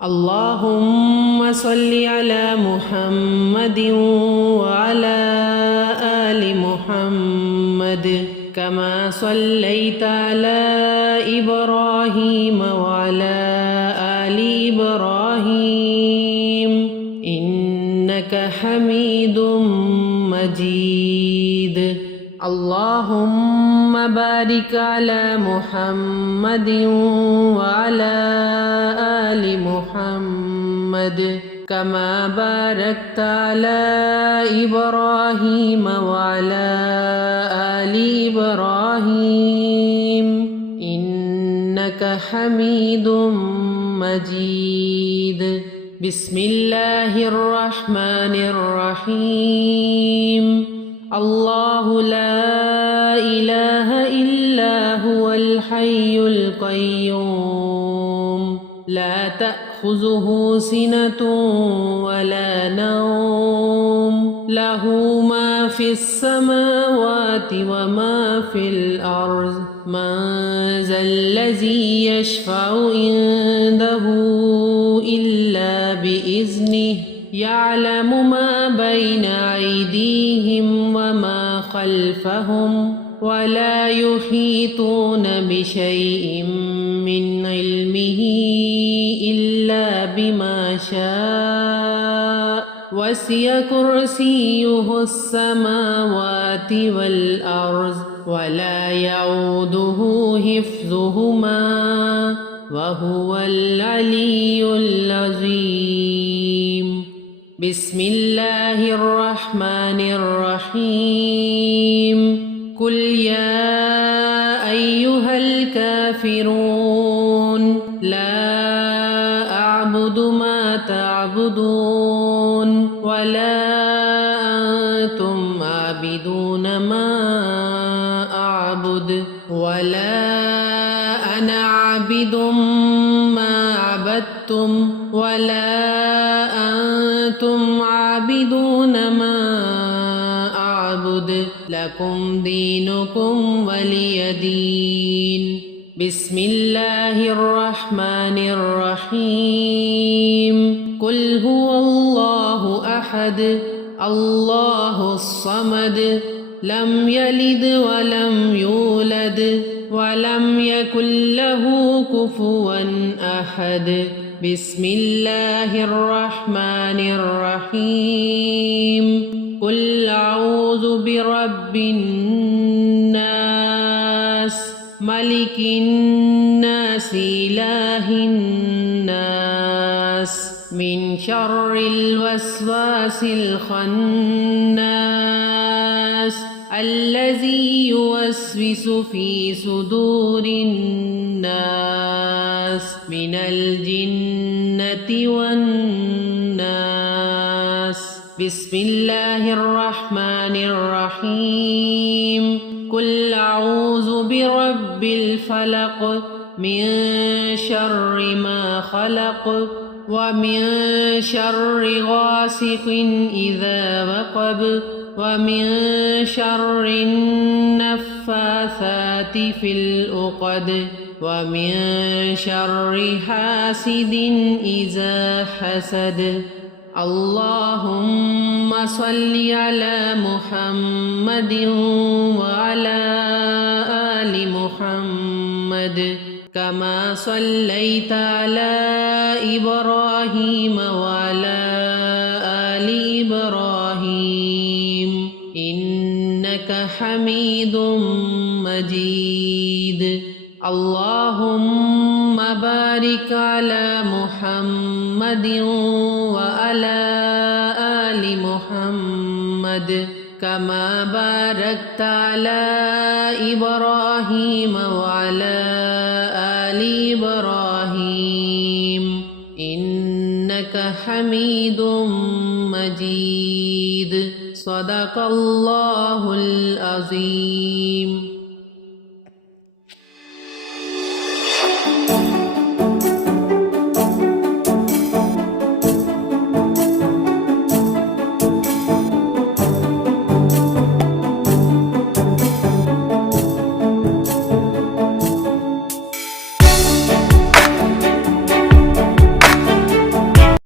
اللهم صل على محمد وعلى آل محمد كما صليت على إبراهيم وعلى آل إبراهيم إنك حميد مجيد. اللهم بارك على محمد وعلى آل محمد كما باركت على إبراهيم وعلى آل إبراهيم إنك حميد مجيد. بسم الله الرحمن الرحيم. الله لا إله إلا هو الحي القيوم لا تأخذه سنة ولا نوم له ما في السماوات وما في الأرض. من ذا الذي يشفع عنده إلا بإذنه يعلم ما بين أيديهم وما خلفهم ولا يحيطون بشيء من علمه إلا بما شاء. وسع كرسيه السماوات والأرض ولا يعوده حفظهما وهو العلي العظيم. بسم الله الرحمن الرحيم. قل يا أيها الكافرون لا أعبد ما تعبدون ولا أنتم عابدون ما أعبد ولا أنا عابد ما عبدتم ولا أنتم عابدون ما أعبد لكم دينكم ولي دين. بسم الله الرحمن الرحيم. قل هو الله أحد الله الصمد لم يلد ولم يولد ولم يكن له كفوا أحد. بسم الله الرحمن الرحيم. قل أعوذ برب الناس ملك الناس إله الناس من شر الوسواس الخناس الذي يوسوس في صدور الناس من الجنة والناس. بسم الله الرحمن الرحيم. قل أعوذ برب الفلق من شر ما خلق ومن شر غاسق إذا وقب ومن شر النفاثات في العقد ومن شر حاسد إذا حسد. اللهم صل على محمد وعلى آل محمد كما صليت على إبراهيم وعلى آل إبراهيم إنك حميد مجيد. اللهم بارك على محمد وعلى آل محمد كما باركت على إبراهيم وعلى آل إبراهيم إنك حميد مجيد. صدق الله العظيم.